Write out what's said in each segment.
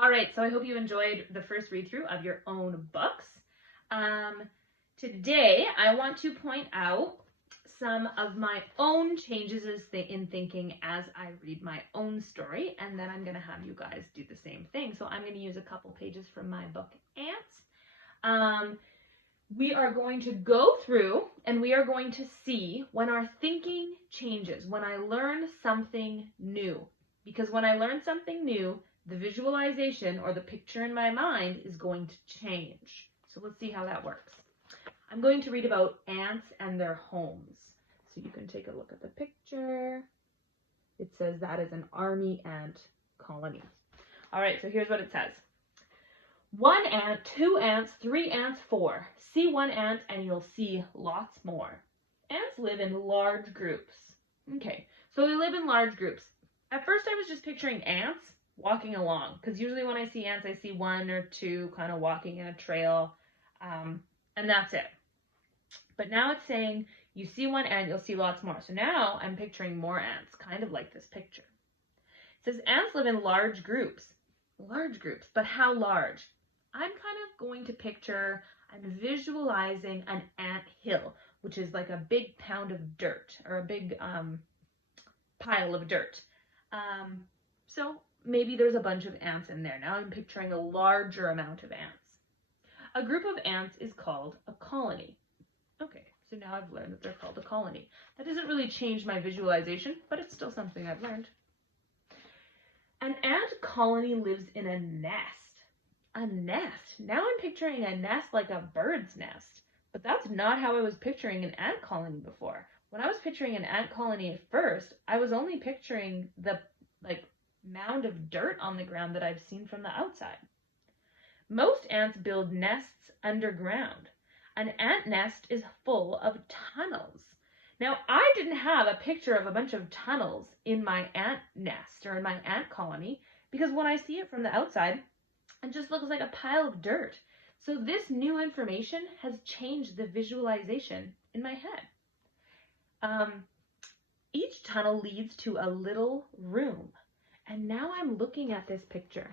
All right, so I hope you enjoyed the first read through of your own books. Today, I want to point out some of my own changes in thinking as I read my own story, and then I'm going to have you guys do the same thing. So I'm going to use a couple pages from my book, Ants. We are going to go through and we are going to see when our thinking changes, when I learn something new. Because when I learn something new, the visualization or the picture in my mind is going to change. So let's see how that works. I'm going to read about ants and their homes. So you can take a look at the picture. It says that is an army ant colony. All right, so here's what it says. 1 ant, 2 ants, 3 ants, 4. See 1 ant and you'll see lots more. Ants live in large groups. Okay, so they live in large groups. At first I was just picturing ants walking along, because usually when I see ants, I see 1 or 2 kind of walking in a trail, and that's it. But now it's saying you see 1 ant, you'll see lots more. So now I'm picturing more ants, kind of like this picture. It says ants live in large groups, but how large? I'm kind of going to picture, I'm visualizing an ant hill, which is like a big pound of dirt or a big pile of dirt. So maybe there's a bunch of ants in there. Now I'm picturing a larger amount of ants. A group of ants is called a colony. Okay, so now I've learned that they're called a colony. That doesn't really change my visualization, but it's still something I've learned. An ant colony lives in a nest. A nest. Now I'm picturing a nest like a bird's nest, but that's not how I was picturing an ant colony before. When I was picturing an ant colony at first, I was only picturing the mound of dirt on the ground that I've seen from the outside. Most ants build nests underground. An ant nest is full of tunnels. Now, I didn't have a picture of a bunch of tunnels in my ant nest or in my ant colony, because when I see it from the outside, it just looks like a pile of dirt. So this new information has changed the visualization in my head. Each tunnel leads to a little room. And now I'm looking at this picture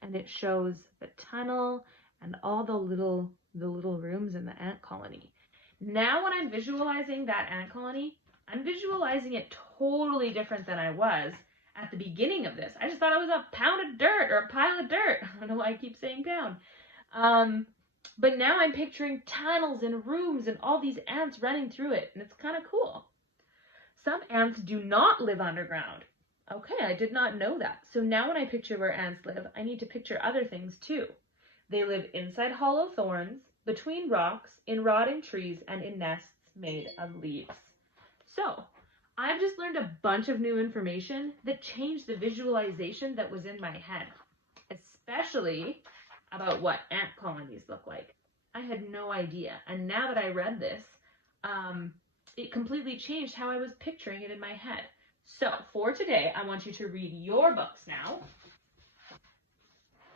and it shows the tunnel and all the little rooms in the ant colony. Now when I'm visualizing that ant colony, I'm visualizing it totally different than I was at the beginning of this. I just thought it was a pound of dirt or a pile of dirt. I don't know why I keep saying pound. But now I'm picturing tunnels and rooms and all these ants running through it, and it's kind of cool. Some ants do not live underground. Okay, I did not know that. So now when I picture where ants live, I need to picture other things too. They live inside hollow thorns, between rocks, in rotting trees, and in nests made of leaves. So I've just learned a bunch of new information that changed the visualization that was in my head, especially about what ant colonies look like. I had no idea. And now that I read this, it completely changed how I was picturing it in my head. So for today, I want you to read your books now.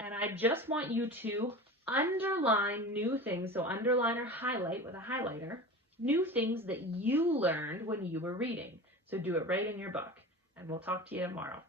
And I just want you to underline new things. So underline or highlight with a highlighter, new things that you learned when you were reading. So do it right in your book. And we'll talk to you tomorrow.